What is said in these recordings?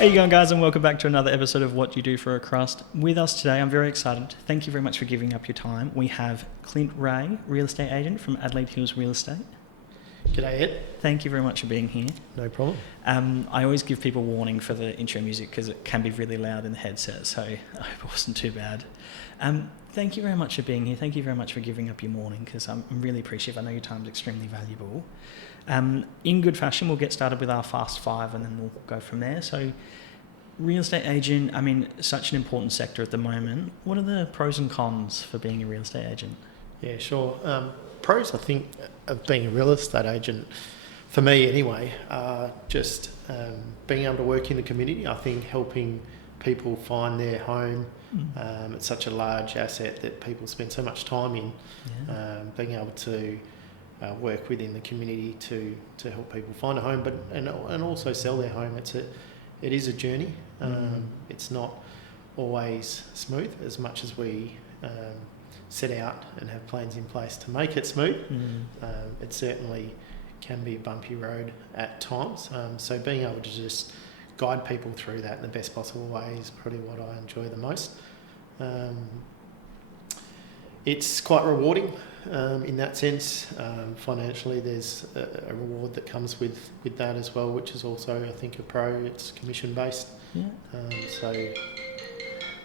How you going, guys, and welcome back to another episode of What You Do for a Crust. With us today, I'm very excited. Thank you very much for giving up your time. We have Clint Ray, real estate agent from Adelaide Hills Real Estate. G'day, Ed. Thank you very much for being here. No problem. I always give people warning for the intro music because it can be really loud in the headset, so I hope it wasn't too bad. Thank you very much for being here. Thank you very much for giving up your morning because I'm really appreciative. I know your time's extremely valuable. In good fashion, we'll get started with our Fast Five and then we'll go from there. So, real estate agent, I mean, such an important sector at the moment. What are the pros and cons for being a real estate agent? Yeah, sure. Pros, I think, of being a real estate agent, for me anyway, are just being able to work in the community. I think helping people find their home. It's such a large asset that people spend so much time in. Yeah. Being able to work within the community to help people find a home, but and also sell their home. It is a journey. It's not always smooth as much as we set out and have plans in place to make it smooth. It certainly can be a bumpy road at times. So being able to just guide people through that in the best possible way is probably what I enjoy the most. It's quite rewarding in that sense. Financially, there's a reward that comes with that as well, which is also, I think, a pro. It's commission based. Yeah. So.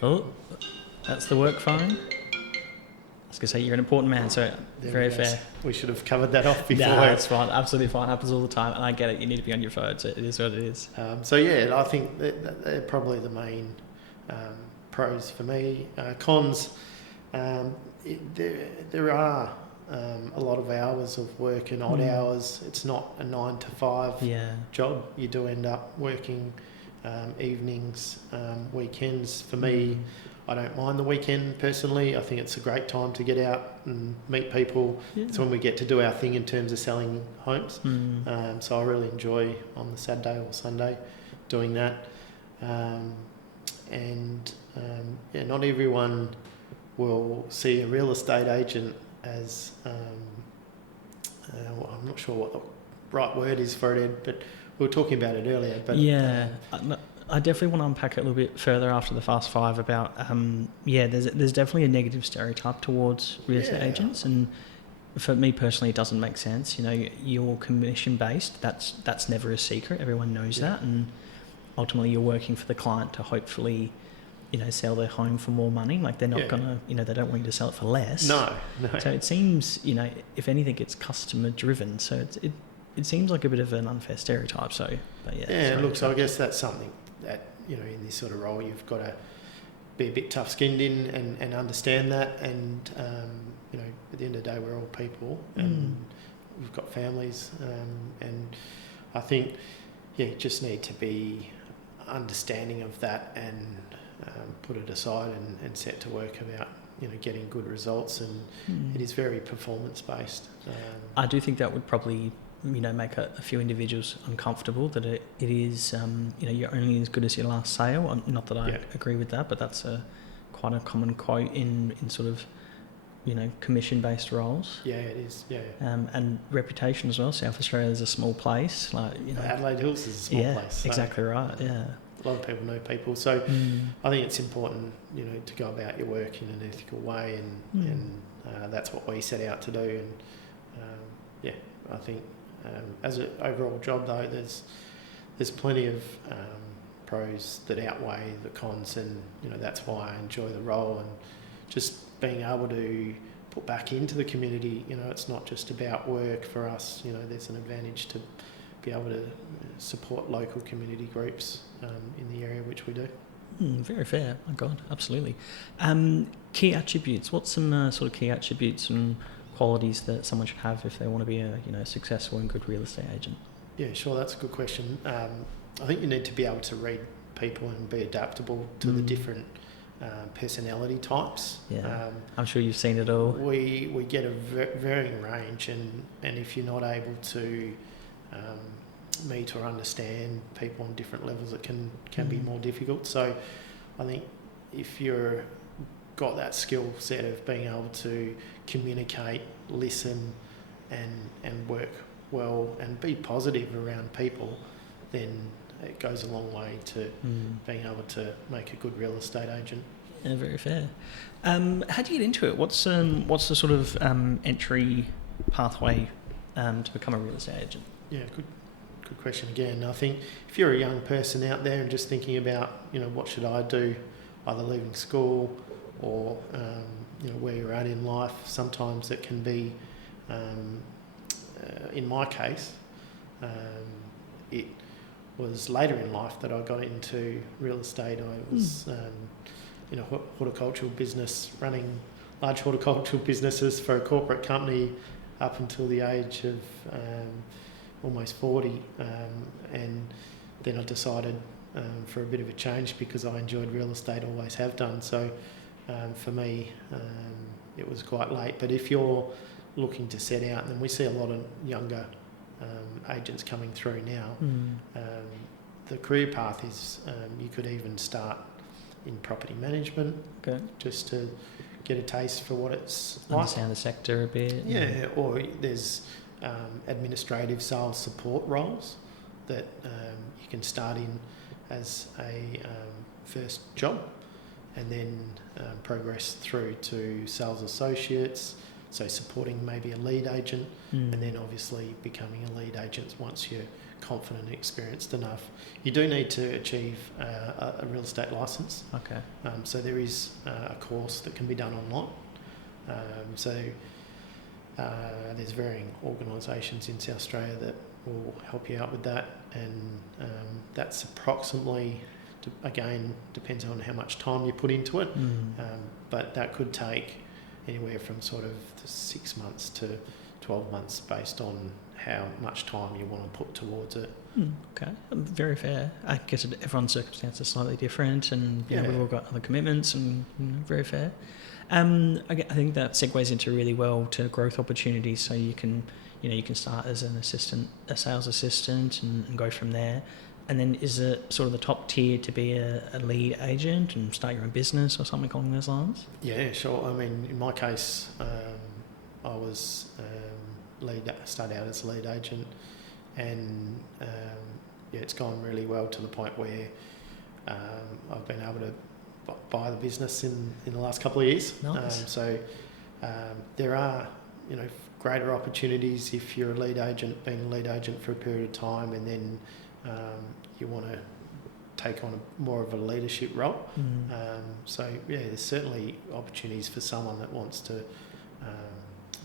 Oh, that's the work phone. I was going to say, you're an important man, so There very fair. We should have covered that off before. No, that's fine. Absolutely fine. Happens all the time. And I get it. You need to be on your phone, so it is what it is. So, yeah, I think that they're probably the main pros for me. Cons, there are a lot of hours of work and odd hours. It's not a 9 to 5 job. You do end up working evenings, weekends. For me, I don't mind the weekend personally. I think it's a great time to get out and meet people. Yeah. It's when we get to do our thing in terms of selling homes. So I really enjoy on the Saturday or Sunday doing that. Not everyone will see a real estate agent as, I'm not sure what the right word is for it, but we were talking about it earlier. But yeah, I definitely want to unpack it a little bit further after the Fast Five about, there's definitely a negative stereotype towards real estate agents, and for me personally, it doesn't make sense. You know, you're commission based. That's never a secret. Everyone knows that, and ultimately, you're working for the client to hopefully, sell their home for more money. Like they're not gonna, they don't want you to sell it for less. No. So it seems, if anything, it's customer driven. So it seems like a bit of an unfair stereotype. So, but So I guess that's something that, in this sort of role, you've got to be a bit tough-skinned in and understand that. And, at the end of the day, we're all people and we've got families. And I think, you just need to be understanding of that and put it aside and set to work about, getting good results. And it is very performance-based. I do think that would probably make a few individuals uncomfortable, that it is, you're only as good as your last sale. Not that I agree with that, but that's quite a common quote in sort of, commission-based roles. Yeah, it is, yeah. And reputation as well. South Australia is a small place. Adelaide Hills is a small place. So exactly right, yeah. A lot of people know people. So I think it's important, to go about your work in an ethical way, and that's what we set out to do. And, I think as an overall job, though, there's plenty of pros that outweigh the cons, and that's why I enjoy the role, and just being able to put back into the community. It's not just about work for us. There's an advantage to be able to support local community groups in the area which we do. Very fair. Oh God, absolutely. Key attributes. What's some sort of key attributes and qualities that someone should have if they want to be a successful and good real estate agent? Yeah, sure, that's a good question. I think you need to be able to read people and be adaptable to the different personality types. Yeah, I'm sure you've seen it all. We get a varying range, and if you're not able to meet or understand people on different levels, it can be more difficult. So I think if you're got that skill set of being able to communicate, listen, and work well and be positive around people, then it goes a long way to being able to make a good real estate agent. Yeah, very fair. How do you get into it? What's the sort of entry pathway to become a real estate agent? Yeah, good question again. I think if you're a young person out there and just thinking about, what should I do, either leaving school or, where you're at in life, sometimes it can be, in my case, it was later in life that I got into real estate. I was in a horticultural business, running large horticultural businesses for a corporate company up until the age of almost 40, and then I decided for a bit of a change because I enjoyed real estate, always have done. So for me, it was quite late. But if you're looking to set out, and we see a lot of younger agents coming through now, the career path is you could even start in property management, just to get a taste for what it's Understand the sector a bit. Yeah, or there's administrative sales support roles that you can start in as a first job, and then progress through to sales associates, so supporting maybe a lead agent, and then obviously becoming a lead agent once you're confident and experienced enough. You do need to achieve a real estate licence. Okay. So there is a course that can be done online. There's varying organisations in South Australia that will help you out with that, and that's approximately, again, depends on how much time you put into it, but that could take anywhere from sort of 6 months to 12 months based on how much time you want to put towards it. Okay, very fair. I guess everyone's circumstances are slightly different, and we've all got other commitments, and very fair. I think that segues into really well to growth opportunities. So you can start as a sales assistant, and go from there. And then is it sort of the top tier to be a lead agent and start your own business or something along those lines? Yeah, sure. I mean, in my case, I was started out as a lead agent, and it's gone really well to the point where I've been able to buy the business in the last couple of years. Nice. There are greater opportunities if you're a lead agent, being a lead agent for a period of time, and then you want to take on more of a leadership role. There's certainly opportunities for someone that wants to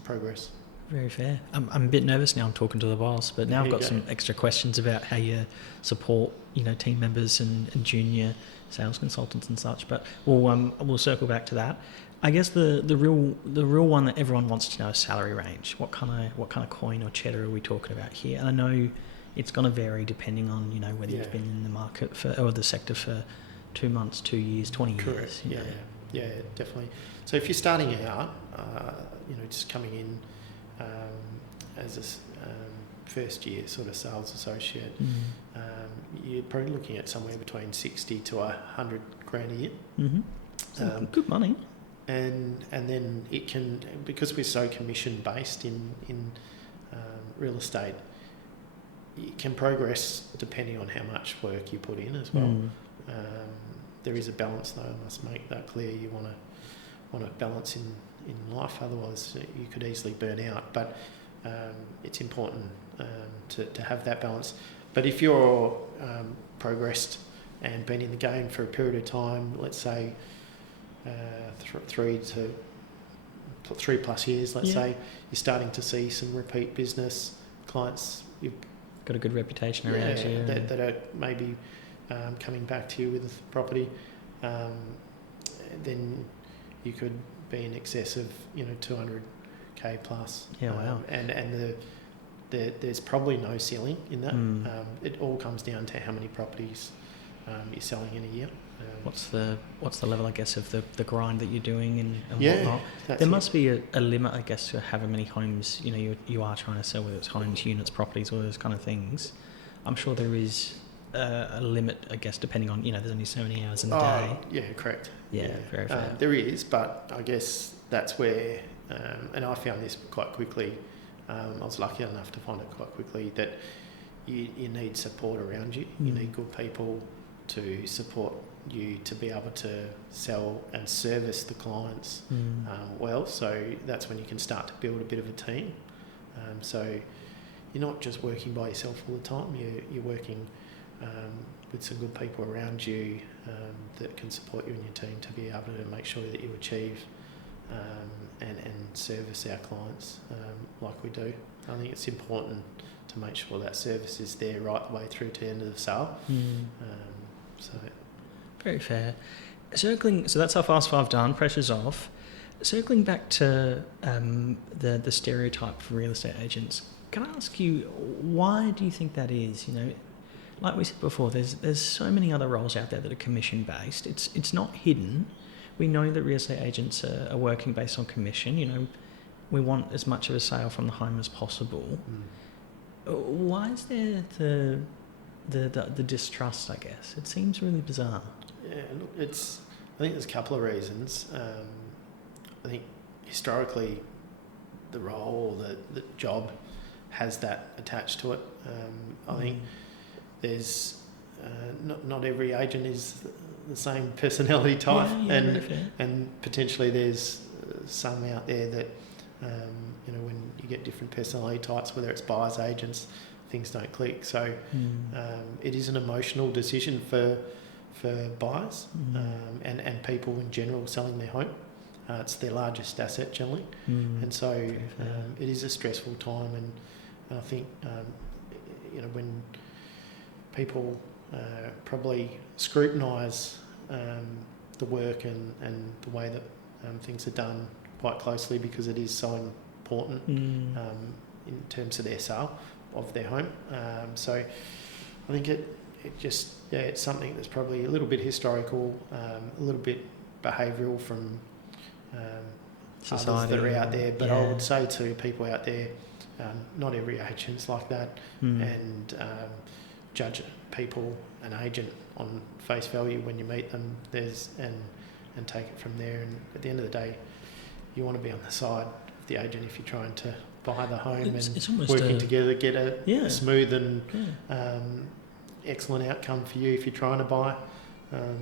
progress. Very fair. I'm a bit nervous now. I'm talking to the boss, but now I've got some extra questions about how you support, team members and junior sales consultants and such. But we'll circle back to that. I guess the real one that everyone wants to know is salary range. What kind of coin or cheddar are we talking about here? And I know it's going to vary depending on whether you've been in the market or the sector for 2 months, 2 years, 20 years. Correct. Yeah, definitely. So if you're starting out, just coming in as a first year sort of sales associate, you're probably looking at somewhere between 60 to 100 grand a year. Good money. And then it can, because we're so commission based in real estate, you can progress depending on how much work you put in as well. There is a balance though, I must make that clear. You want to balance in life, otherwise you could easily burn out. But it's important to have that balance. But if you're progressed and been in the game for a period of time, let's say 3 plus years, let's say, you're starting to see some repeat business clients. You've got a good reputation around you. That are maybe coming back to you with a property, then you could be in excess of 200k plus. Yeah, wow. And there's probably no ceiling in that. It all comes down to how many properties you're selling in a year. What's the level, I guess, of the grind that you're doing and whatnot? There must be a limit, I guess, to however many homes you are trying to sell, whether it's homes, units, properties, all those kind of things. I'm sure there is a limit, I guess, depending on there's only so many hours in the day. Yeah, correct. Yeah, very fair. There is, but I guess that's where, and I found this quite quickly. I was lucky enough to find it quite quickly that you need support around you. You need good people to support you to be able to sell and service the clients well. So that's when you can start to build a bit of a team. So you're not just working by yourself all the time. You're working with some good people around you that can support you and your team to be able to make sure that you achieve and service our clients like we do. I think it's important to make sure that service is there right the way through to the end of the sale. So very fair. So that's our fast five done. Pressure's off. Circling back to the stereotype for real estate agents, can I ask you, why do you think that is? You know, like we said before, there's so many other roles out there that are commission based. It's not hidden. We know that real estate agents are working based on commission. You know, we want as much of a sale from the home as possible. Why is there the distrust, I guess? It seems really bizarre. Yeah, look, I think there's a couple of reasons. I think historically the role, the job has that attached to it. I think there's not every agent is the same personality type, and potentially there's some out there that you know, when you get different personality types, whether it's buyers, agents, things don't click. So it is an emotional decision for buyers and people in general selling their home. It's their largest asset generally, and so it is a stressful time. And I think you know, when people probably scrutinise the work and the way that things are done quite closely, because it is so important in terms of their sale of their home. So I think it just, it's something that's probably a little bit historical, a little bit behavioural from others that are out there. But I would say to people out there, not every agent's like that, and judge people, an agent, on face value when you meet them. And take it from there. And at the end of the day, you want to be on the side of the agent if you're trying to buy the home, it's working together, get a smooth and excellent outcome for you if you're trying to buy,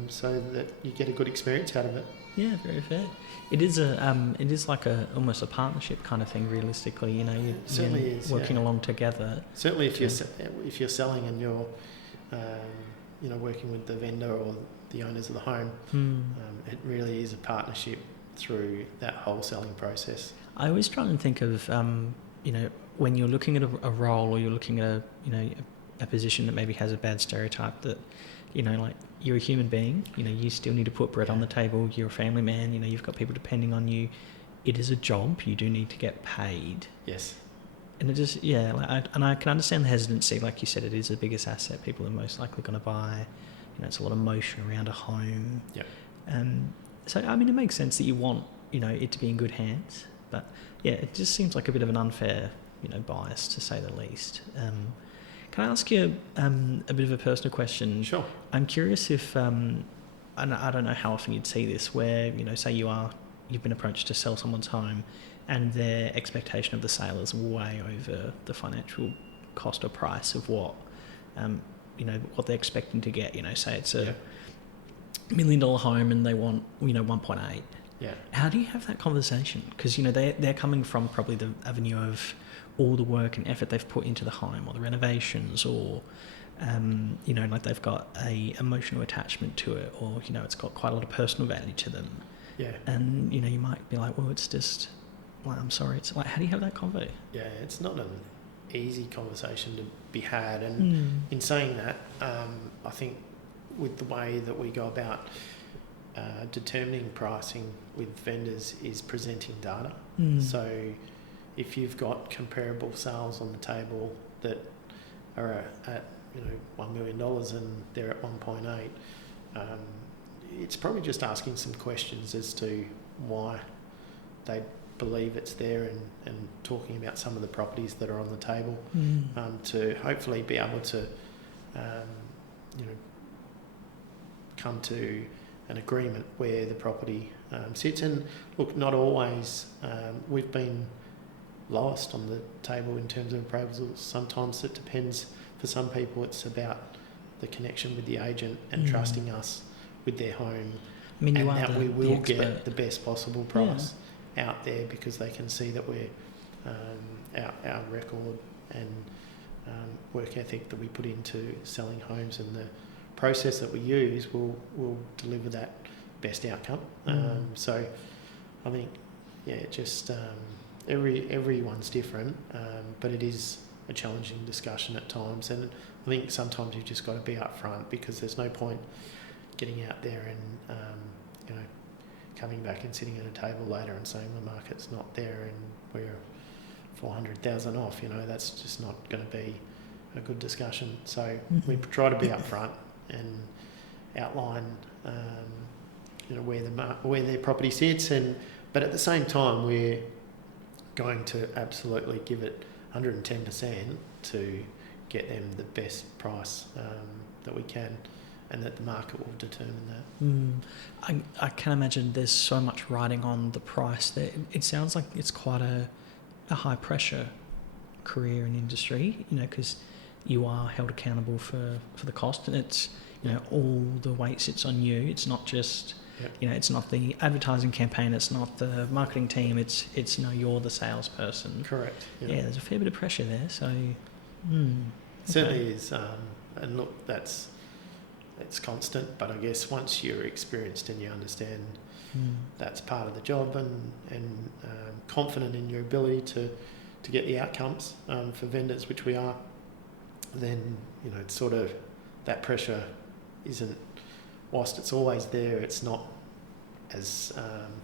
so that you get a good experience out of it. Yeah, very fair. It is like almost a partnership kind of thing. Realistically, you know, you're working along together. Certainly, if you're selling and you're you know, working with the vendor or the owners of the home, it really is a partnership through that wholesaling process. I always try and think of you know, when you're looking at a role, or you're looking at a position that maybe has a bad stereotype, that, you know, like, you're a human being, you know, you still need to put bread on the table, you're a family man, you know, you've got people depending on you. It is a job, you do need to get paid. Yes. And it just, and I can understand the hesitancy. Like you said, it is the biggest asset people are most likely going to buy. You know, it's a lot of motion around a home. Yep. So, I mean, it makes sense that you want, you know, it to be in good hands. But, yeah, it just seems like a bit of an unfair, you know, bias, to say the least. Can I ask you a bit of a personal question? Sure. I'm curious if, and I don't know how often you'd see this, where, you know, say you've been approached to sell someone's home, and their expectation of the sale is way over the financial cost or price of what, you know, what they're expecting to get. You know, say it's a $1 million home and they want, you know, 1.8. Yeah. How do you have that conversation? Because, you know, they're coming from probably the avenue of all the work and effort they've put into the home, or the renovations, or you know, like, they've got a emotional attachment to it, or, you know, it's got quite a lot of personal value to them. Yeah. And, you know, you might be like, well, it's just, well, I'm sorry. It's like, how do you have that convo? Yeah, it's not an easy conversation to be had. And in saying that, I think with the way that we go about determining pricing with vendors is presenting data. So if you've got comparable sales on the table that are at, you know, $1 million and they're at 1.8, it's probably just asking some questions as to why they believe it's there, and talking about some of the properties that are on the table, to hopefully be able to you know, come to an agreement where the property sits. And look, not always. We've been lowest on the table in terms of appraisals. Sometimes it depends For some people, it's about the connection with the agent and trusting us with their home, I mean, you and are that the, we the will expert. get the best possible price out there, because they can see that we're our record and work ethic that we put into selling homes and the process that we use will deliver that best outcome. So I think, just everyone's different, but it is a challenging discussion at times, and I think sometimes you've just got to be upfront, because there's no point getting out there and coming back and sitting at a table later and saying the market's not there and we're 400,000 off. That's just not going to be a good discussion. So we try to be upfront and outline where their property sits, but at the same time we're going to absolutely give it 110% to get them the best price that we can, and that the market will determine that. I can imagine there's so much riding on the price that it sounds like it's quite a high pressure career and industry, because you are held accountable for the cost, and it's all the weight sits on you. It's not just it's not the advertising campaign, it's not the marketing team, it's you're the salesperson. Correct. Yeah, there's a fair bit of pressure there, so certainly is, and look, it's constant, but I guess once you're experienced and you understand that's part of the job, and confident in your ability to get the outcomes for vendors, which we are, then it's sort of that pressure isn't, whilst it's always there, it's not as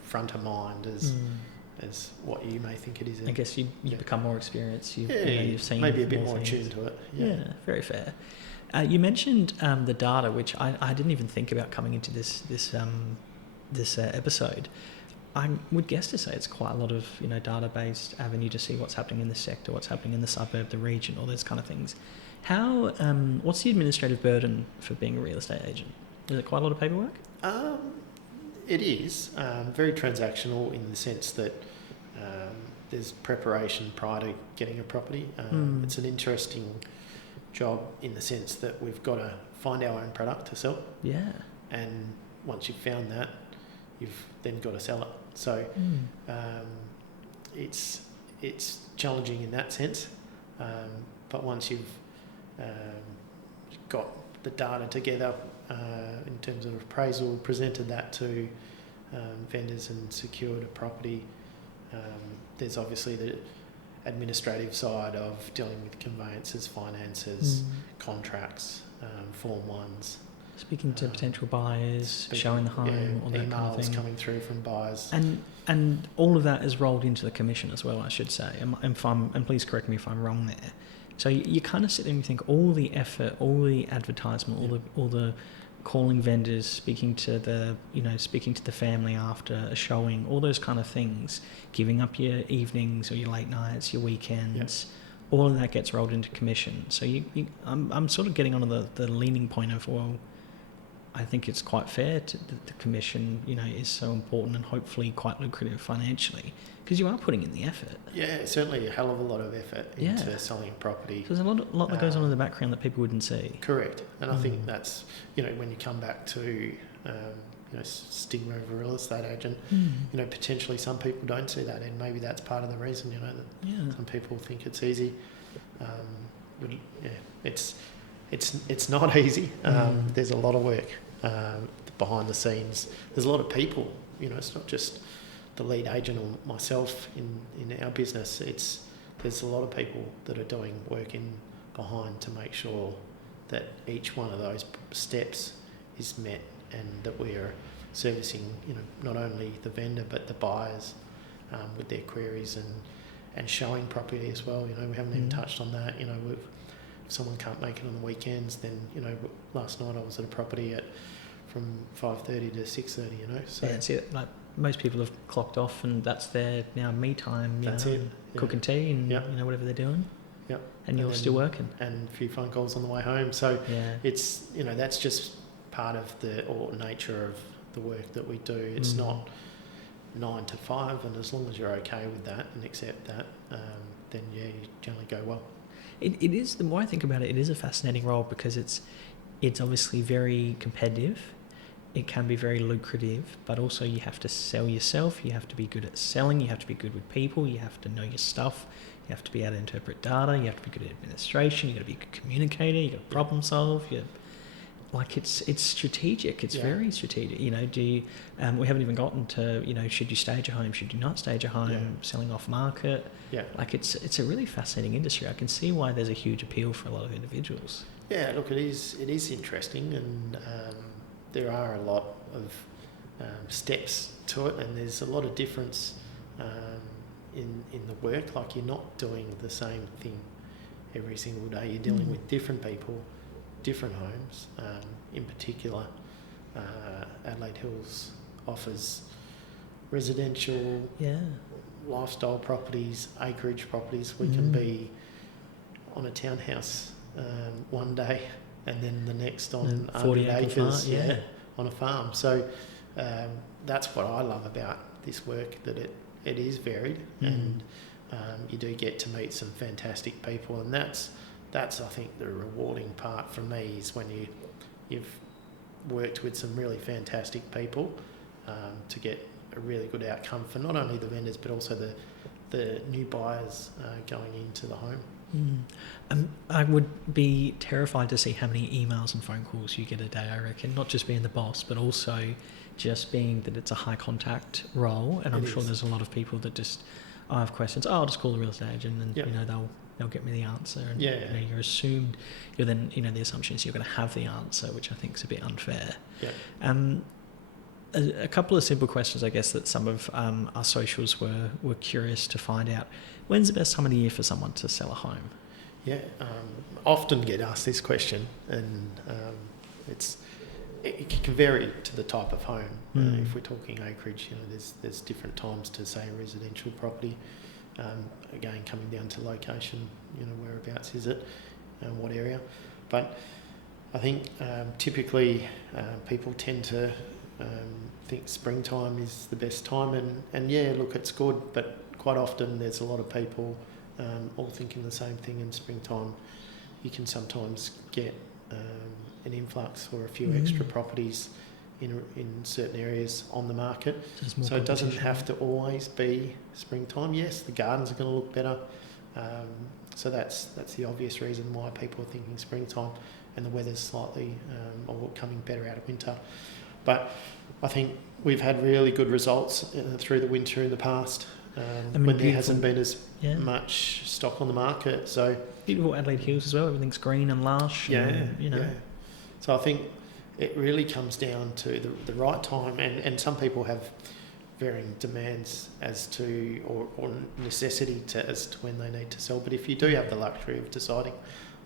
front of mind as what you may think it is. I guess you become more experienced. You've seen maybe a bit more things. attuned to it. Yeah, very fair. You mentioned the data, which I didn't even think about coming into this episode. I would guess to say it's quite a lot of data-based avenue to see what's happening in the sector, what's happening in the suburb, the region, all those kind of things. How what's the administrative burden for being a real estate agent? Is it quite a lot of paperwork? It is very transactional in the sense that there's preparation prior to getting a property. It's an interesting job in the sense that we've got to find our own product to sell. Yeah. And once you've found that, you've then got to sell it. So it's challenging in that sense. But once you've got the data together in terms of appraisal, presented that to vendors and secured a property, there's obviously the administrative side of dealing with conveyances, finances, contracts, Form 1s. Speaking to potential buyers, showing the home, all that kind of emails thing. coming through from buyers. And all of that is rolled into the commission as well, I should say. And please correct me if I'm wrong there. So you kind of sit there and you think all the effort, all the advertisement, all the calling vendors, speaking to the family after a showing, all those kind of things, giving up your evenings or your late nights, your weekends, all of that gets rolled into commission. So I'm sort of getting onto the leaning point of, well, I think it's quite fair to the commission, is so important and hopefully quite lucrative financially, because you are putting in the effort. Yeah, certainly a hell of a lot of effort into selling a property. So there's a lot that goes on in the background that people wouldn't see. Correct. And I think that's, when you come back to, stigma of a real estate agent, potentially some people don't see that, and maybe that's part of the reason, that some people think it's easy. It's not easy. There's a lot of work behind the scenes. There's a lot of people. It's not just the lead agent or myself in our business. There's a lot of people that are doing work behind to make sure that each one of those steps is met, and that we're servicing not only the vendor but the buyers with their queries and showing property as well. We haven't even touched on that. If someone can't make it on the weekends, then last night I was at a property from 5:30 to 6:30. So that's it. Like most people have clocked off, and that's their now me time. That's it. Cooking tea and whatever they're doing. Yep. And you're still working. And a few phone calls on the way home. So it's that's just part of the nature of the work that we do. It's not 9 to 5, and as long as you're okay with that and accept that, then you generally go well. it is, the more I think about it, it is a fascinating role because it's obviously very competitive. It can be very lucrative, but also you have to sell yourself. You have to be good at selling. You have to be good with people. You have to know your stuff. You have to be able to interpret data. You have to be good at administration. You've got to be a good communicator. You've got to problem solve. It's strategic. It's very strategic. You know, we haven't even gotten to, you know, should you stage a home? Should you not stage a home? Selling off market. Yeah. Like it's a really fascinating industry. I can see why there's a huge appeal for a lot of individuals. Yeah, look, it is interesting, and there are a lot of steps to it, and there's a lot of difference in the work. Like, you're not doing the same thing every single day. You're dealing with different people, different homes. In particular, Adelaide Hills offers residential, lifestyle properties, acreage properties. We can be on a townhouse one day, and then the next on 40 acres on a farm. So that's what I love about this work, that it is varied, and you do get to meet some fantastic people, and that's I think the rewarding part for me, is when you've worked with some really fantastic people to get a really good outcome for not only the vendors but also the new buyers going into the home. I would be terrified to see how many emails and phone calls you get a day, I reckon, not just being the boss, but also just being that it's a high contact role. And I'm sure there's a lot of people that just, I have questions, I'll just call the real estate agent, and you know, they'll get me the answer. And you know, you're assumed, you're then, you know, the assumption is you're going to have the answer, which I think is a bit unfair. A couple of simple questions, I guess, that some of our socials were curious to find out. When's the best time of the year for someone to sell a home? Often get asked this question, and it can vary to the type of home. If we're talking acreage, you know, there's different times to, say, a residential property. Again, coming down to location, you know, whereabouts is it, what area. But I think typically people tend to think springtime is the best time, and look, it's good, but quite often there's a lot of people all thinking the same thing. In springtime, you can sometimes get an influx or a few extra properties in certain areas on the market. So it doesn't have to always be springtime. Yes, the gardens are going to look better. So that's the obvious reason why people are thinking springtime, and the weather's slightly or coming better out of winter. But I think we've had really good results through the winter in the past, when there hasn't been as much stock on the market. So beautiful Adelaide Hills as well. Everything's green and lush. So I think it really comes down to the right time, and some people have varying demands as to, or necessity as to when they need to sell. But if you do have the luxury of deciding,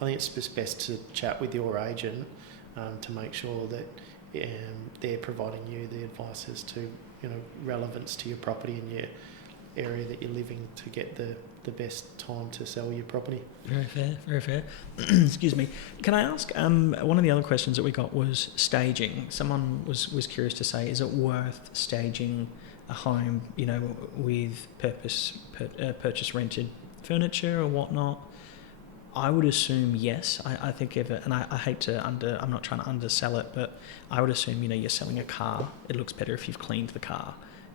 I think it's just best to chat with your agent to make sure that they're providing you the advice as to, you know, relevance to your property and your area that you're living, to get the best time to sell your property. Very fair, very fair. Excuse me. Can I ask, one of the other questions that we got was staging. Someone was curious to say, is it worth staging a home, you know, with purchase rented furniture or whatnot? I would assume yes. I think and I hate to I'm not trying to undersell it, but I would assume, you know, you're selling a car, it looks better if you've cleaned the car,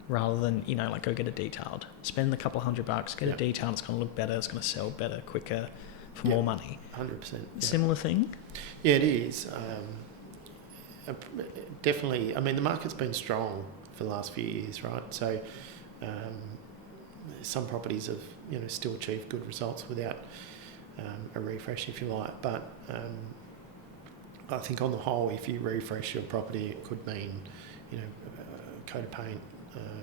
rather than, you know, like, go get a detailed. Spend a couple $100, get a detailed, it's going to look better, it's going to sell better, quicker, for more money. 100%. Similar thing? Yeah, it is. Definitely. I mean, the market's been strong for the last few years, right? So some properties have, you know, still achieved good results without a refresh, if you like. But I think on the whole, if you refresh your property, it could mean, you know, a coat of paint,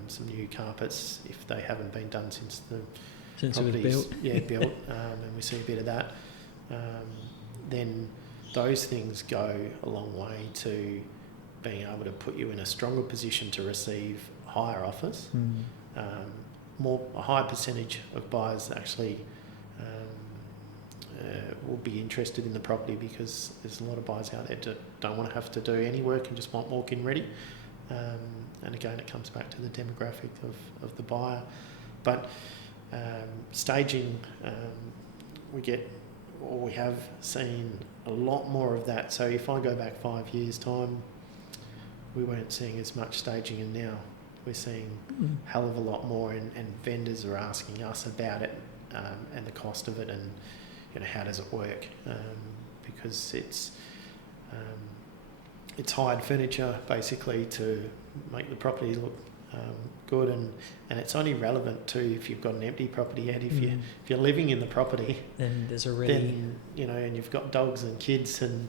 some new carpets if they haven't been done since it was built. built, and we see a bit of that. Then those things go a long way to being able to put you in a stronger position to receive higher offers. A higher percentage of buyers actually will be interested in the property, because there's a lot of buyers out there that don't want to have to do any work and just want walk-in ready. And again, it comes back to the demographic of the buyer. But staging, we get we have seen a lot more of that. So if I go back 5 years' time, we weren't seeing as much staging, and now we're seeing a hell of a lot more, and vendors are asking us about it, and the cost of it, and how does it work, because it's hired furniture basically to make the property look good, and it's only relevant to if you've got an empty property yet. If you're living in the property, then there's already and you've got dogs and kids, and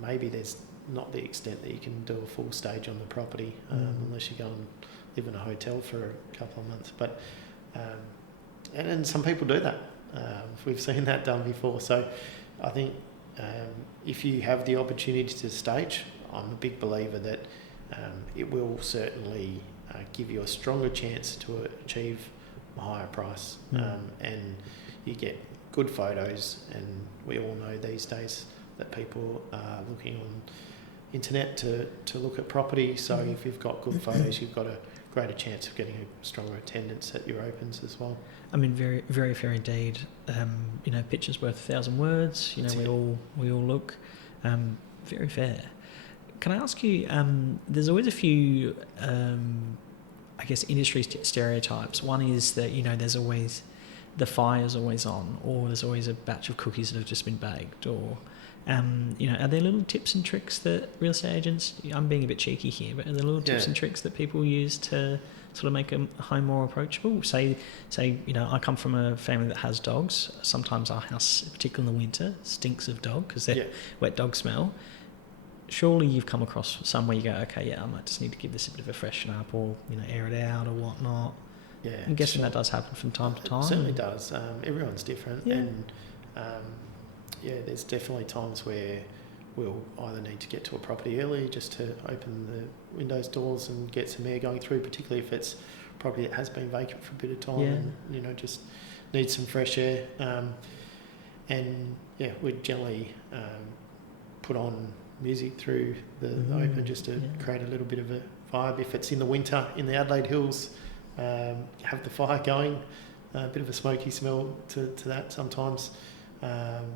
maybe there's not the extent that you can do a full stage on the property, unless you go and live in a hotel for a couple of months. But and some people do that. We've seen that done before. So I think if you have the opportunity to stage, I'm a big believer that it will certainly give you a stronger chance to achieve a higher price, and you get good photos. And we all know these days that people are looking on internet to look at property. So if you've got good photos, you've got a greater chance of getting a stronger attendance at your opens as well. I mean, very, very fair indeed. Pictures worth 1,000 words. We all look. Very fair. Can I ask you? There's always a few, industry stereotypes. One is that there's always the fire's always on, or there's always a batch of cookies that have just been baked, or are there little tips and tricks that real estate agents, I'm being a bit cheeky here, but are there little tips and tricks that people use to sort of make a home more approachable? Say, I come from a family that has dogs. Sometimes our house, particularly in the winter, stinks of dog because they're wet dog smell. Surely you've come across somewhere you go, okay, I might just need to give this a bit of a freshen up, or air it out or whatnot. Yeah, I'm guessing that does happen from time to time. It certainly does. Everyone's different, and there's definitely times where we'll either need to get to a property early just to open the windows, doors, and get some air going through, particularly if it's a property that has been vacant for a bit of time and just needs some fresh air. We'd generally put on music through the open just to create a little bit of a vibe. If it's in the winter in the Adelaide Hills, have the fire going, a bit of a smoky smell to that sometimes.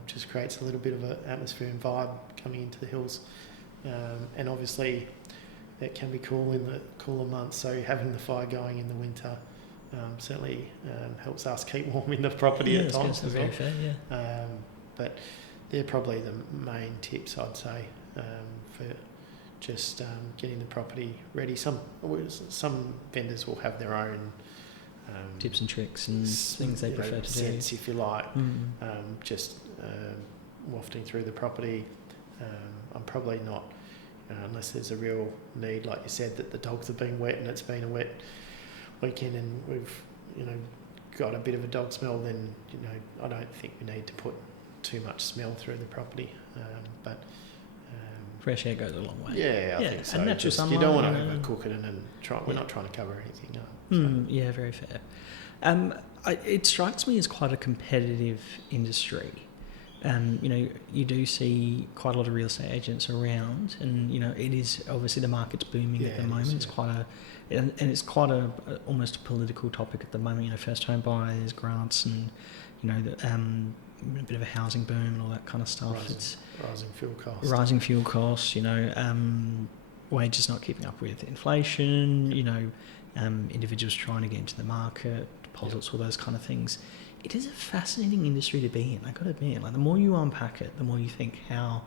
Just creates a little bit of an atmosphere and vibe coming into the hills, and obviously it can be cool in the cooler months, so having the fire going in the winter certainly helps us keep warm in the property at times as well. Fair, but they're probably the main tips, I'd say, for just getting the property ready. Some vendors will have their own tips and tricks and things they prefer to sense, do, if you like. Just wafting through the property. I'm probably not, unless there's a real need, like you said, that the dogs have been wet and it's been a wet weekend and we've got a bit of a dog smell, then I don't think we need to put too much smell through the property. But fresh air goes a long way. Yeah, I think so. And natural sunlight, you don't want to overcook it and try. We're not trying to cover anything up. So. Very fair. It strikes me as quite a competitive industry. You do see quite a lot of real estate agents around, and it is obviously the market's booming at the moment. It's quite a almost a political topic at the moment. First home buyers, grants, and a bit of a housing boom and all that kind of stuff. Rising fuel costs. Wages not keeping up with inflation. Individuals trying to get into the market, deposits, all those kind of things. It is a fascinating industry to be in. I got to admit, the more you unpack it, the more you think how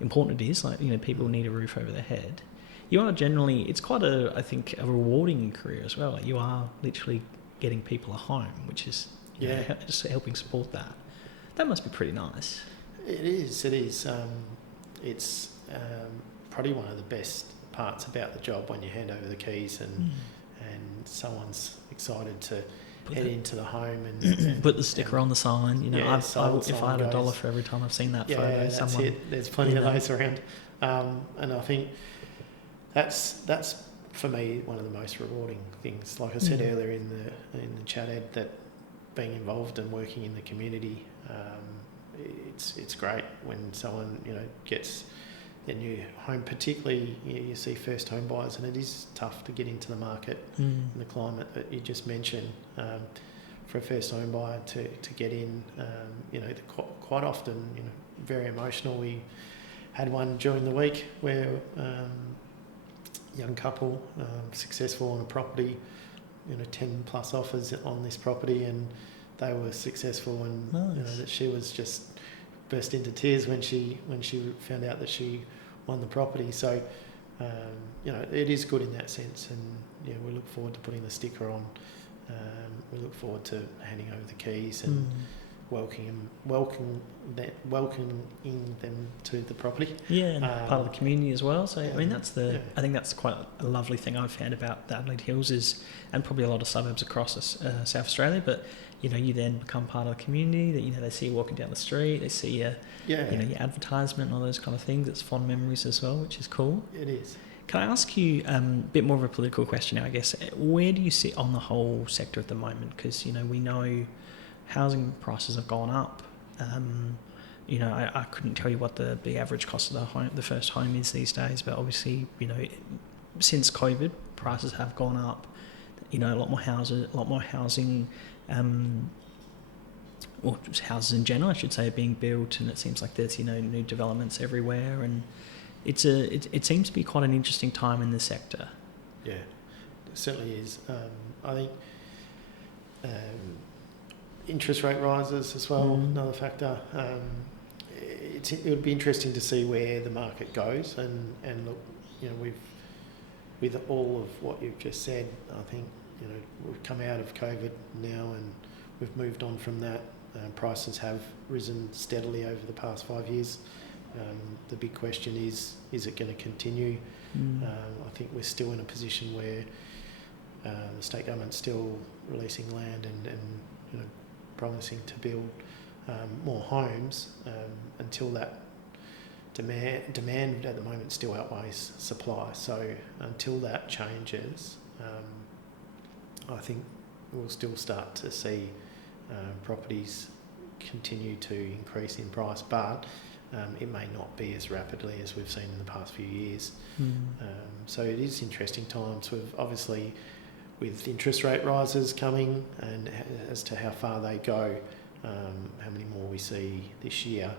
important it is. People need a roof over their head. You are generally, it's quite a rewarding career as well. You are literally getting people a home, which is just helping support that. That must be pretty nice. It is. It's probably one of the best parts about the job when you hand over the keys and someone's excited to head into the home and put the sticker on the sign. if I had $1 for every time I've seen that photo, that's it. There's plenty of those around, and I think that's for me one of the most rewarding things. Like I said earlier in the chat, Ed, that being involved and working in the community, it's great when someone gets their new home. Particularly you see first home buyers, and it is tough to get into the market in the climate that you just mentioned. for a first home buyer to get in. Quite often, very emotional. We had one during the week where young couple, successful on a property, 10 plus offers on this property, and they were successful, and Nice. that she was just burst into tears when she found out that she won the property. So it is good in that sense, and we look forward to putting the sticker on. We look forward to handing over the keys and welcoming them to the property. Yeah, and part of the community as well. So I mean, I think that's quite a lovely thing I've found about the Adelaide Hills and probably a lot of suburbs across South Australia. But you then become part of the community. That they see you walking down the street, they see your advertisement and all those kind of things. It's fond memories as well, which is cool. It is. Can I ask you a bit more of a political question now, I guess? Where do you sit on the whole sector at the moment? Because, we know housing prices have gone up. I couldn't tell you what the average cost of the first home is these days, but obviously, since COVID, prices have gone up. A lot more housing, or just houses in general, I should say, are being built, and it seems like there's, new developments everywhere, and it seems to be quite an interesting time in the sector. Yeah, it certainly is. I think interest rate rises as well, another factor. It would be interesting to see where the market goes, and look, with all of what you've just said, I think we've come out of COVID now and we've moved on from that. Prices have risen steadily over the past 5 years. The big question is it going to continue? I think we're still in a position where the state government's still releasing land and promising to build more homes until that demand at the moment still outweighs supply. So until that changes, I think we'll still start to see properties continue to increase in price, but it may not be as rapidly as we've seen in the past few years. So it is interesting times. We've obviously, with interest rate rises coming, and as to how far they go, how many more we see this year,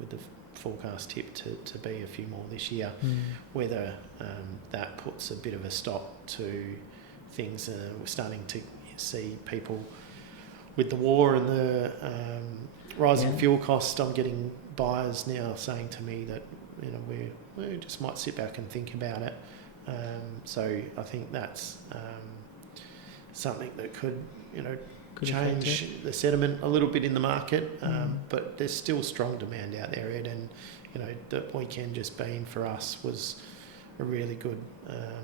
with the forecast tip to be a few more this year, whether that puts a bit of a stop to things. We're starting to see people with the war and the rising fuel costs. I'm getting buyers now saying to me that we just might sit back and think about it. So I think that's something that could change the sentiment a little bit in the market. But there's still strong demand out there, Ed, and the weekend just been for us was a really good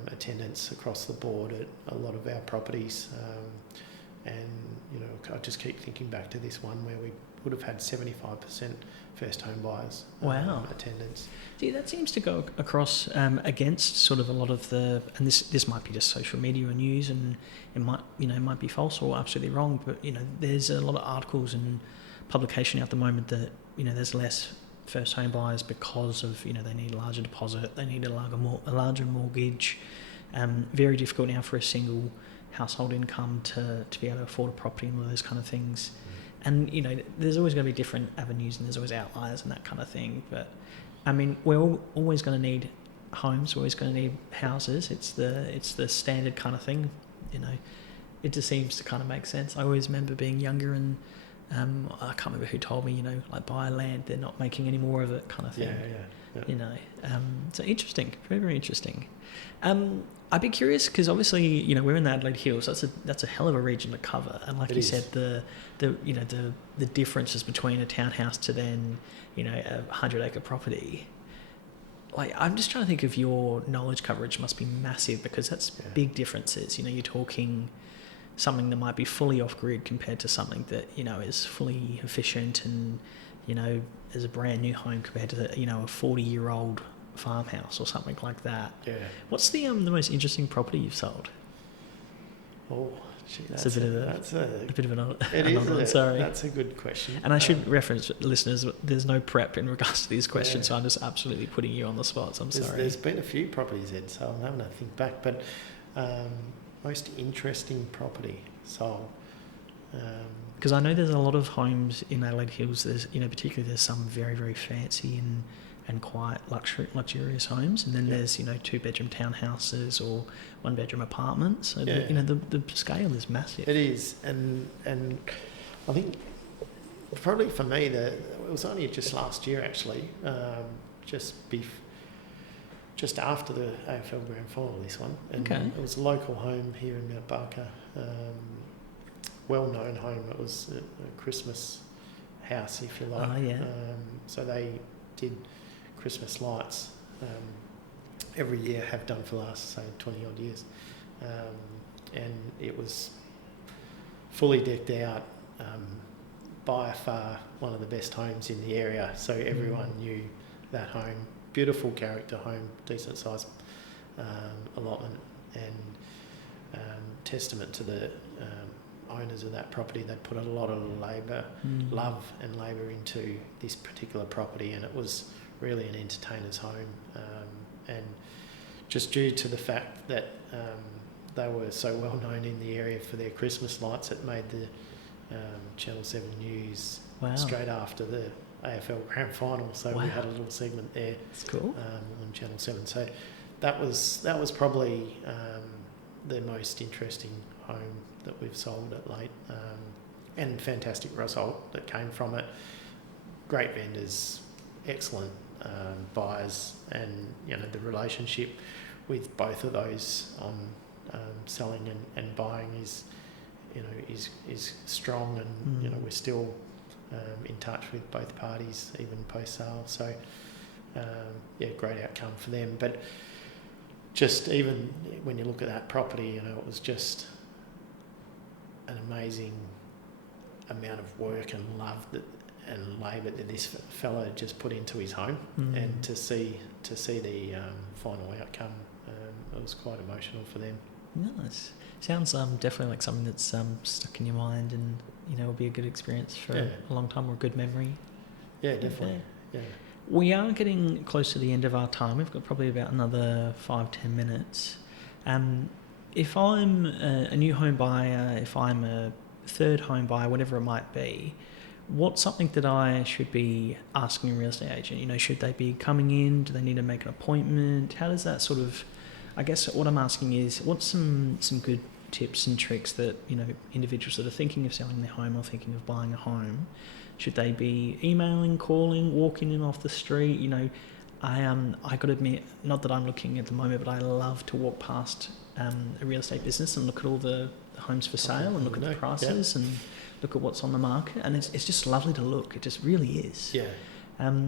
attendance across the board at a lot of our properties. And I just keep thinking back to this one where we would have had 75% first home buyers attendance. See, that seems to go across against sort of a lot of the, and this might be just social media or news, and it might be false or absolutely wrong, but there's a lot of articles and publication at the moment that there's less first home buyers because of they need a larger deposit, they need a larger mortgage. Very difficult now for a single household income to be able to afford a property and all those kind of things. And there's always going to be different avenues, and there's always outliers and that kind of thing. But I mean, we're always going to need homes. We're always going to need houses. It's the standard kind of thing. It just seems to kind of make sense. I always remember being younger, and I can't remember who told me, like, buy land, they're not making any more of it, kind of thing. Yeah. So interesting, very, very interesting. I'd be curious because obviously, we're in the Adelaide Hills. That's a hell of a region to cover, and like you said, the differences between a townhouse to then a 100-acre property. Like, I'm just trying to think of your knowledge coverage must be massive, because that's big differences. You're talking something that might be fully off grid compared to something that is fully efficient and is a brand new home compared to a 40-year-old farmhouse or something like that. Yeah. What's the most interesting property you've sold? Oh, gee, that's a bit of an sorry. That's a good question. And I should reference listeners, there's no prep in regards to these questions, so I'm just absolutely putting you on the spot. So I'm sorry. There's been a few properties, Ed, so I'm having to think back. But most interesting property sold. Because I know there's a lot of homes in Adelaide Hills. There's, particularly there's some very, very fancy and quite luxurious homes, and then there's 2-bedroom townhouses or 1-bedroom apartments. So the scale is massive. It is, and I think probably for me it was only just last year actually, just after the AFL Grand Final, this one, and it was a local home here in Mount Barker. Well-known home. It was a Christmas house, if you like. Oh, yeah. So they did Christmas lights every year, have done for the last, say, 20-odd years. And it was fully decked out, by far one of the best homes in the area. So everyone knew that home. Beautiful character home, decent size allotment, and testament to the owners of that property. They'd put a lot of love and labour into this particular property, and it was really an entertainer's home. And just due to the fact that they were so well known in the area for their Christmas lights, it made the Channel 7 News straight after the AFL Grand Final. So we had a little segment there. That's cool. On Channel 7. So that was probably the most interesting home that we've sold at late, and fantastic result that came from it. Great vendors, excellent buyers, and the relationship with both of those on selling and buying is strong, and we're still in touch with both parties even post sale. So great outcome for them. But just even when you look at that property, it was just an amazing amount of work and love and labour that this fella just put into his home, and to see the final outcome, it was quite emotional for them. Nice. Sounds definitely like something that's stuck in your mind, and will be a good experience for a long time, or a good memory. Yeah, definitely. Yeah. We are getting close to the end of our time. We've got probably about another 5-10 minutes. If I'm a new home buyer, if I'm a third home buyer, whatever it might be, what's something that I should be asking a real estate agent? Should they be coming in? Do they need to make an appointment? How does that sort of... I guess what I'm asking is, what's some good tips and tricks that individuals that are thinking of selling their home or thinking of buying a home, should they be emailing, calling, walking in off the street? I got to admit, not that I'm looking at the moment, but I love to walk past a real estate business and look at all the homes for sale and look at the prices and look at what's on the market, and it's just lovely to look. It just really is. Yeah.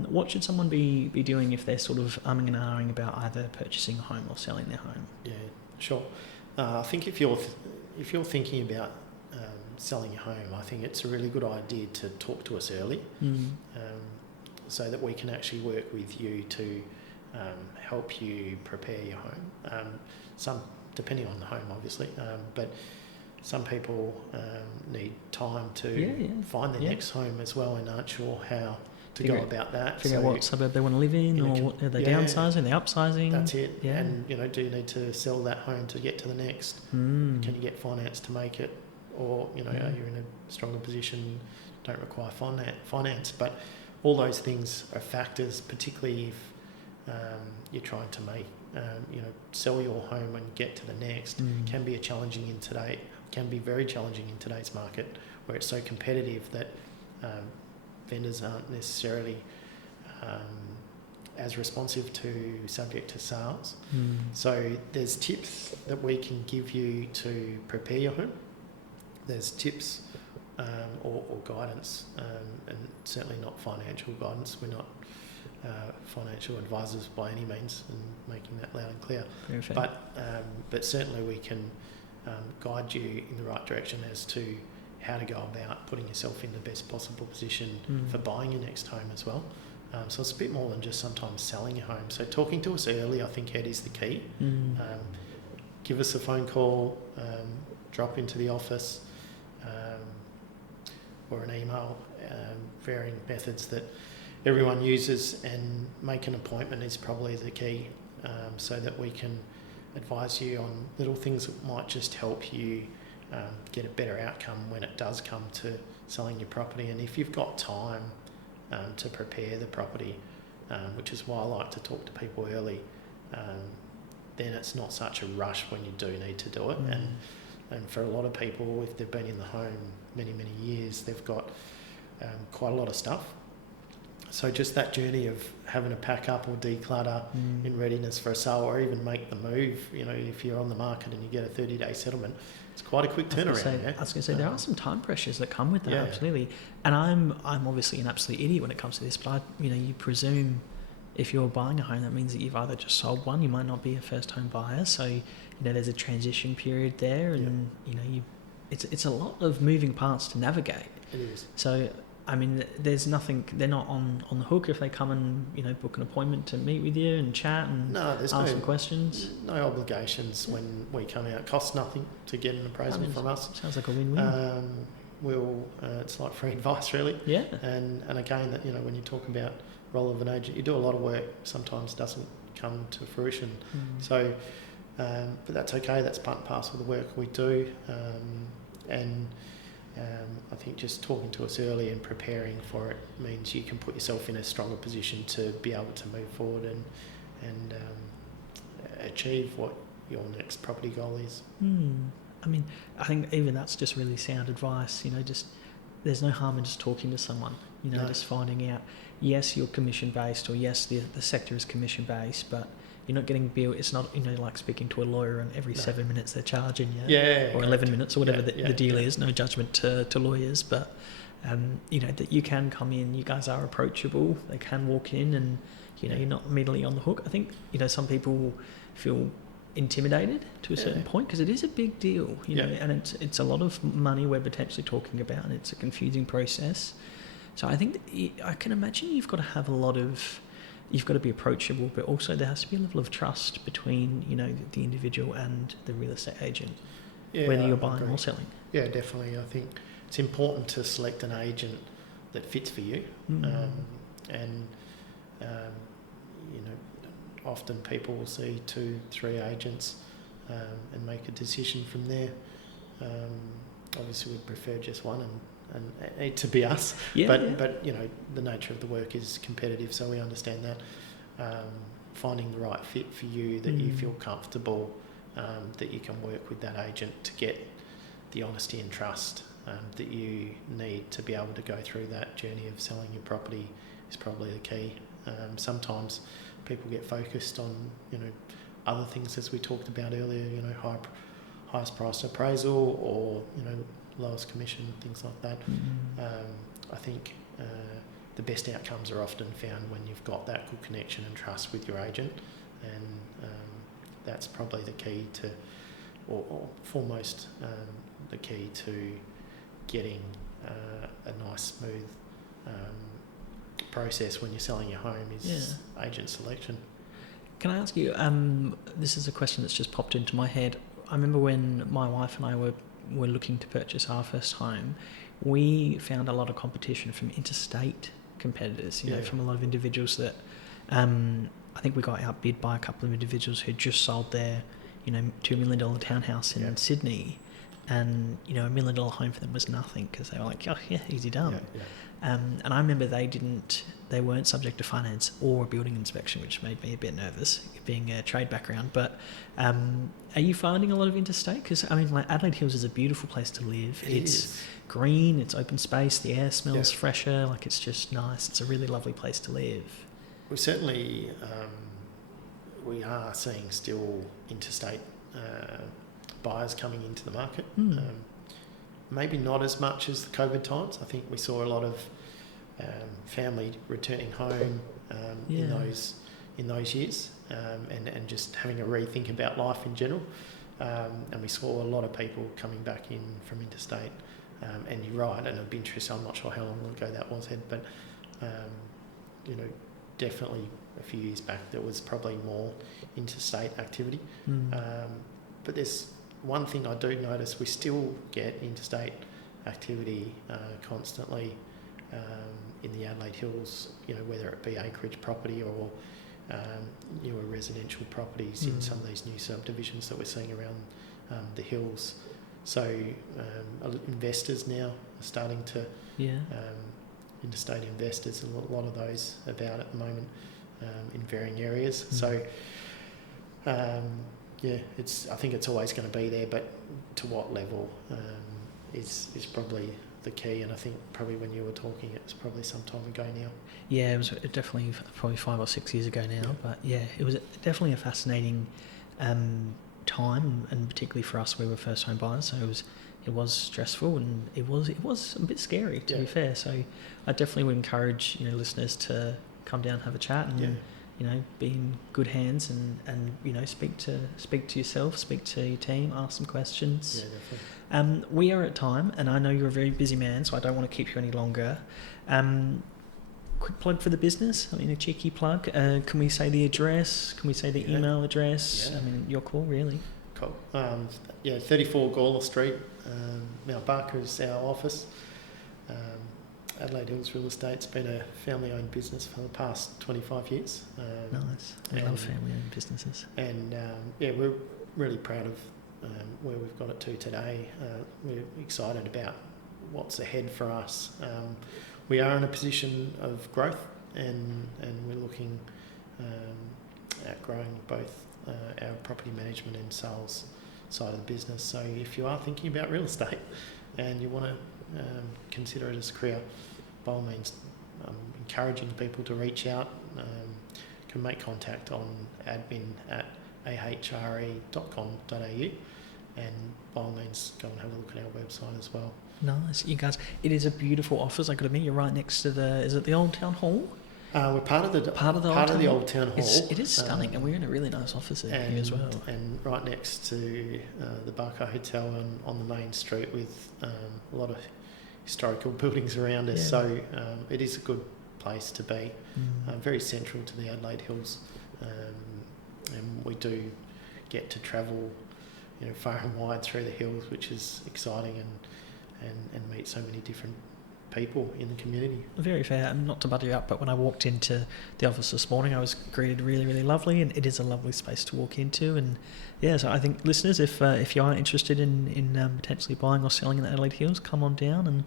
What should someone be doing if they're sort of umming and ahhing about either purchasing a home or selling their home? Yeah, sure. I think if you're thinking about selling your home, I think it's a really good idea to talk to us early, so that we can actually work with you to help you prepare your home. Some, depending on the home, obviously, but some people need time to find their next home as well, and aren't sure how to go about that. Figure out what suburb they want to live in, or are they downsizing, are they upsizing? That's it. Yeah. And do you need to sell that home to get to the next? Can you get finance to make it? Or, are you in a stronger position, don't require finance? But all those things are factors, particularly if you're trying to make, sell your home and get to the next. Can be very challenging in today's market, where it's so competitive that vendors aren't necessarily as responsive to subject to sales. So there's tips that we can give you to prepare your home. There's tips or guidance, and certainly not financial guidance. We're not financial advisors by any means, and making that loud and clear. But certainly we can guide you in the right direction as to how to go about putting yourself in the best possible position for buying your next home as well. So it's a bit more than just sometimes selling your home. So talking to us early, I think, Ed, is the key. Give us a phone call, drop into the office, or an email, varying methods that everyone uses, and make an appointment is probably the key, so that we can advise you on little things that might just help you get a better outcome when it does come to selling your property. And if you've got time to prepare the property, which is why I like to talk to people early, then it's not such a rush when you do need to do it. And for a lot of people, if they've been in the home many years, they've got quite a lot of stuff. So just that journey of having to pack up or declutter in readiness for a sale, or even make the move, if you're on the market and you get a 30-day settlement, it's quite a quick turnaround. I was going to say, there are some time pressures that come with that, Yeah. absolutely. And I'm obviously an absolute idiot when it comes to this, but you presume if you're buying a home, that means that you've either just sold one, you might not be a first home buyer, so there's a transition period there, and it's a lot of moving parts to navigate. It is. So there's nothing, they're not on the hook if they come and book an appointment to meet with you and chat and there's ask some questions. No obligations when we come out. It costs nothing to get an appraisal from us. Sounds like a win-win. It's like free advice, really. Yeah. And again, that when you talk about role of an agent, you do a lot of work, sometimes doesn't come to fruition. So but that's okay, that's part and parcel of the work we do. I think just talking to us early and preparing for it means you can put yourself in a stronger position to be able to move forward and achieve what your next property goal is. I think even that's just really sound advice. Just there's no harm in just talking to someone. No. Just finding out. Yes, you're commission based, or yes, the sector is commission based, but you're not getting billed. It's not like speaking to a lawyer and every 7 minutes they're charging you, or 11 minutes or whatever the deal is. No judgment to lawyers, but that you can come in. You guys are approachable. They can walk in, and you're not immediately on the hook. I think some people feel intimidated to a certain point because it is a big deal, and it's a lot of money we're potentially talking about, and it's a confusing process. So I think I can imagine you've got to have you've got to be approachable, but also there has to be a level of trust between the individual and the real estate agent, whether you're buying or selling. Yeah, definitely. I think it's important to select an agent that fits for you, often people will see 2-3 agents and make a decision from there. Obviously, we'd prefer just one and it to be us. But the nature of the work is competitive, so we understand that. Finding the right fit for you, that you feel comfortable, that you can work with that agent to get the honesty and trust that you need to be able to go through that journey of selling your property is probably the key. Sometimes people get focused on other things, as we talked about earlier, highest price appraisal or lowest commission, things like that. I think the best outcomes are often found when you've got that good connection and trust with your agent, and that's probably the key to, or foremost, the key to getting a nice, smooth process when you're selling your home is agent selection. Can I ask you, this is a question that's just popped into my head. I remember when my wife and I were looking to purchase our first home, we found a lot of competition from interstate competitors, from a lot of individuals that I think we got outbid by a couple of individuals who just sold their $2 million townhouse in Sydney, and $1 million home for them was nothing because they were like, easy done. And I remember they weren't subject to finance or a building inspection, which made me a bit nervous, being a trade background. But are you finding a lot of interstate? Because Adelaide Hills is a beautiful place to live. It's green, it's open space, the air smells fresher, it's just nice. It's a really lovely place to live. We certainly we are seeing still interstate buyers coming into the market. Maybe not as much as the COVID times. I think we saw a lot of family returning home in those years, and just having a rethink about life in general. And we saw a lot of people coming back in from interstate. And you're right, and it'd be interesting. I'm not sure how long ago that was, Ed, but definitely a few years back there was probably more interstate activity. But there's one thing I do notice: we still get interstate activity constantly in the Adelaide Hills. Whether it be acreage property or newer residential properties in some of these new subdivisions that we're seeing around the hills. So investors now are starting to, interstate investors, a lot of those about at the moment in varying areas. So, I think it's always going to be there, but to what level is probably the key. And I think probably when you were talking, it was probably some time ago now. Yeah, it was definitely probably 5 or 6 years ago now. But it was definitely a fascinating time, and particularly for us, we were first home buyers, so it was stressful, and it was a bit scary, to be fair. So I definitely would encourage listeners to come down and have a chat, and be in good hands, and speak to yourself, speak to your team, ask some questions. Yeah, definitely. We are at time, and I know you're a very busy man, so I don't want to keep you any longer. Quick plug for the business. I mean, a cheeky plug. Can we say the address? Can we say the email address? Yeah. I mean, your call, really. Cool. 34 Gawler Street. Mount Barker is our office. Adelaide Hills Real Estate's been a family-owned business for the past 25 years. Nice. I love family-owned businesses. And we're really proud of where we've got it to today. We're excited about what's ahead for us. We are in a position of growth, and we're looking at growing both our property management and sales side of the business. So if you are thinking about real estate and you want to consider it as a career, by all means, encouraging people to reach out. Can make contact on admin@ahre.com.au, and by all means go and have a look at our website as well. Nice. You guys, it is a beautiful office. I got to admit, you're right next to is it the Old Town Hall? We're part of the Old Town Hall. It is stunning, and we're in a really nice office here as well. And right next to the Barker Hotel, and on the main street, with a lot of historical buildings around us. So it is a good place to be. Very central to the Adelaide Hills, and we do get to travel, far and wide through the hills, which is exciting, and meet so many different people in the community. Very fair. And not to butter you up, but when I walked into the office this morning, I was greeted really, really lovely, and it is a lovely space to walk into. And so I think listeners, if you are interested in potentially buying or selling in the Adelaide Hills, come on down, and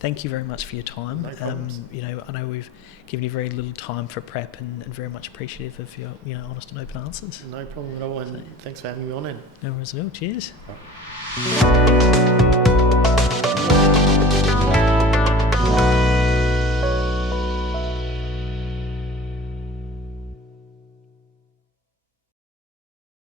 thank you very much for your time. No problems. I know we've given you very little time for prep, and very much appreciative of your honest and open answers. No problem at all, and thanks for having me on, Ed. No worries at all. Cheers. Right.